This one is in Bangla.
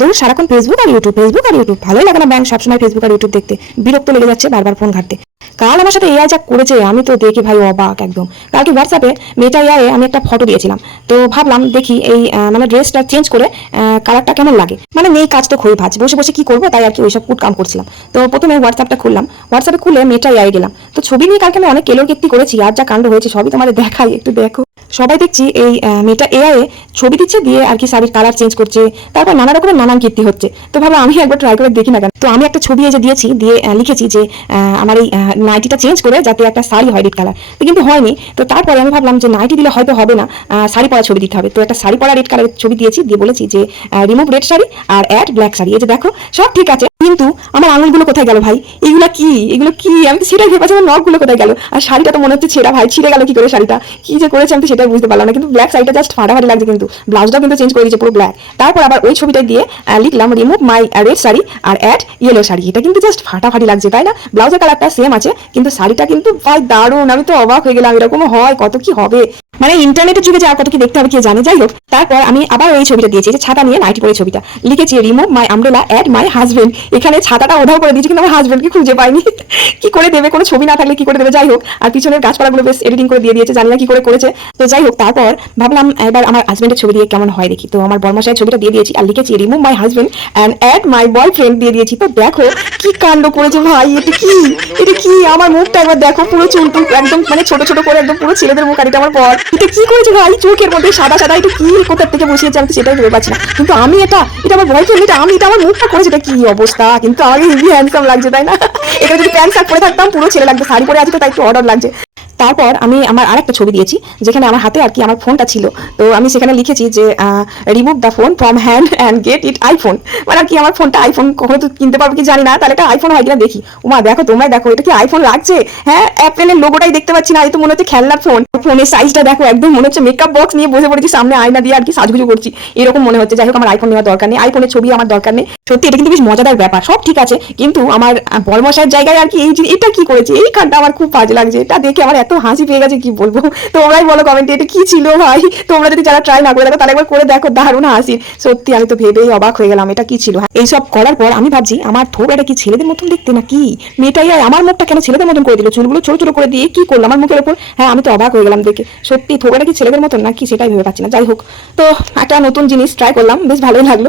ধরুন সারাক্ষণ ফেসবুক আর ইউটিউব ভালোই লাগে না ব্যাংক সবসময় ফেসবুক আর ইউটিউব দেখতে, বিরক্ত লেগে যাচ্ছে বারবার ফোন ঘাটতে। কাল আমার সাথে এআই যা করেছে আমি তো দেখে ভাই অবাক একদম। কালকে হোয়াটসঅ্যাপে মেটা এআই আমি একটা ফটো দিয়েছিলাম, তো ভাবলাম দেখি এই মানে ড্রেসটা চেঞ্জ করে কালারটা কেমন লাগে, মানে নেই কাজ তো খই ভাজ, বসে বসে কি করবো তাই আর কি ওইসব কুট কাম করছিলাম। তো প্রথমে হোয়াটসঅ্যাপটা খুললাম, হোয়াটসঅ্যাপে খুলে মেটা এআই গেলাম, তো ছবি নিয়ে কালকে আমি অনেক কেলোর কীর্তি করেছি, আর যা কাণ্ড হয়েছে সবই তোমাদের দেখাই, একটু দেখো। সবাই দেখছি এই মেয়েটা এআই ছবি দিচ্ছে দিয়ে আর কি শাড়ির কালার চেঞ্জ করছে, তারপর নানা রকমের নানান কীর্তি হচ্ছে। তো ভাবলাম আমি একবার ট্রাই করে দেখি না কেন। তো আমি একটা ছবি এই যে দিয়েছি, দিয়ে লিখেছি যে আমার এই নাইটিটা চেঞ্জ করে যাতে একটা শাড়ি হয় রেড কালার, তো কিন্তু হয়নি। তো তারপরে আমি ভাবলাম যে নাইটি দিলে হয়তো হবে না, শাড়ি পরা ছবি দিতে হবে। তো একটা শাড়ি পরা রেড কালারের ছবি দিয়েছি, দিয়ে বলেছি যে রিমুভ রেড শাড়ি আর অ্যাড ব্ল্যাক শাড়ি। এই যে দেখো সব ঠিক আছে, কিন্তু আমার আঙুলগুলো কোথায় গেল ভাই? এগুলো কি আমি তো সেটাই ভেবে পাচ্ছি, আমার নখগুলো কোথায় গেল? আর শাড়িটা তো মনে হচ্ছে ছেঁড়া ভাই, ছিঁড়ে গেল কি করে শাড়িটা, কি যে করেছে আমি তো সেটাই বুঝতে পারলাম না। কিন্তু ব্ল্যাক শাড়িটা জাস্ট ফাটাফাটি লাগছে, কিন্তু ব্লাউজটা কিন্তু চেঞ্জ করে দিয়েছে পুরো ব্ল্যাক। তারপর আবার ওই ছবিটা দিয়ে লিখলাম রিমুভ মাই রেড শাড়ি আর অ্যাড ইয়েলো শাড়ি। এটা কিন্তু জাস্ট ফাটাফাটি লাগছে তাই না? ব্লাউজের কালারটা সেম আছে, কিন্তু শাড়িটা কিন্তু ভাই দারুণ, আমি তো অবাক হয়ে গেলাম, এরকমও হয়, কত কি হবে। মানে ইন্টারনেটের যুগে যে আর কত কি দেখতে হবে কে জানে। যাই হোক, তারপর আমি আবার ওই ছবিটা দিয়েছি, যে ছাতা নিয়ে নাইটি পরে ছবিটা লিখেছি remove my umbrella add my husband. এখানে ছাতাটা ওধাও করে দিয়েছি, কিন্তু আমার হাজবেন্ডকে খুঁজে পাইনি। কি করে দেবে, কোনো ছবি না থাকলে কি করে দেবে? যাই হোক, আর পিছনের গাছপালাগুলো বেশ এডিটিং করে দিয়ে দিয়েছে, জানি না কি করে করেছে। তো যাই হোক, তারপর ভাবলাম এবার আমার হাজবেন্ডের ছবি দিয়ে কেমন হয় দেখি। তো আমার বর্মশাইয়ের ছবিটা দিয়ে দিয়েছি আর লিখেছি remove my husband and add my boyfriend দিয়ে দিয়েছি। তো দেখো কি কাণ্ড করেছে ভাই, এটা কি আমার মুখটা একবার দেখো, পুরো চুল টুল একদম মানে ছোট ছোট করে একদম পুরো ছেলেদের মুখ, আর এটা আমার বর। এটা কি করেছে ভাই, চোখের মধ্যে সাদা সাদা, এটা কি কোথা থেকে বসিয়েছে আমি তো সেটাই ভেবে পাচ্ছি না। কিন্তু আমি এটা আমার বয়ফ্রেন্ড, এটা আমার মুখটা করেছে, এটা কি অবস্থা। কিন্তু আমাকে হেভি হ্যান্ডসাম লাগছে তাই না? এটা যদি প্যান্ট শার্ট পরে থাকতাম পুরো ছেলে লাগতো, শাড়ি পরে আছি তো তাই একটু অর্ডার লাগছে। তারপর আমি আমার আরেকটা ছবি দিয়েছি, যেখানে আমার হাতে আর কি আমার ফোনটা ছিল। তো আমি সেখানে লিখেছি যে remove the phone from hand and get it iPhone. মানে আর কি আমার ফোনটা আইফোন কখনো তো কিনতে পারবো কি জানি না, তাহলে এটা আইফোন হয় কিনা দেখি। উমা দেখো, তোমরা দেখো এটা কি আইফোন লাগছে? হ্যাঁ, অ্যাপেলের লোগোটাই দেখতে পাচ্ছি না, এই তো মনে হচ্ছে খেলনার ফোন। ফোনের সাইজটা দেখো, একদম মনে হচ্ছে মেকআপ বক্স নিয়ে বসে পড়েছি, সামনে আয়না দিয়ে আর কি সাজগুজু করছি, এরকম মনে হচ্ছে। যাই হোক, আমার আইফোন নেওয়ার দরকার নেই, আইফোনের ছবি আমার দরকার নেই। সত্যি এটা কিন্তু বেশ মজাদার ব্যাপার, সব ঠিক আছে, কিন্তু আমার বড়মশাইয়ের জায়গায় আর কি এটা কি করেছে, এই কাণ্ডটা আমার খুব বাজে লাগছে। এটা দেখে আমার এত হাসি পেয়ে গেছে কি বলবো। তোমরাই বলো কমেন্টে এটা কি ছিল ভাই। তোমরা যদি যারা ট্রাই না করে দেখো তাহলে একবার করে দেখো, দারুণ হাসি। সত্যি আমি তো ভেবেই অবাক হয়ে গেলাম, এটা কি ছিল। এইসব করার পর আমি ভাবছি আমার থোপ এটা কি ছেলেদের মতন দেখতে নাকি? মেয়েটাই আমার মুখটা কেন ছেলেদের মতন করে দিল, চুলগুলো ছোট ছোট করে দিয়ে কি করলো আমার মুখের ওপর। হ্যাঁ, আমি তো অবাক হয়ে গেলাম দেখে, সত্যি থোপ এটা কি ছেলেদের মতন নাকি সেটাই ভেবে পাচ্ছি না। যাই হোক, তো একটা নতুন জিনিস ট্রাই করলাম, বেশ ভালোই লাগলো।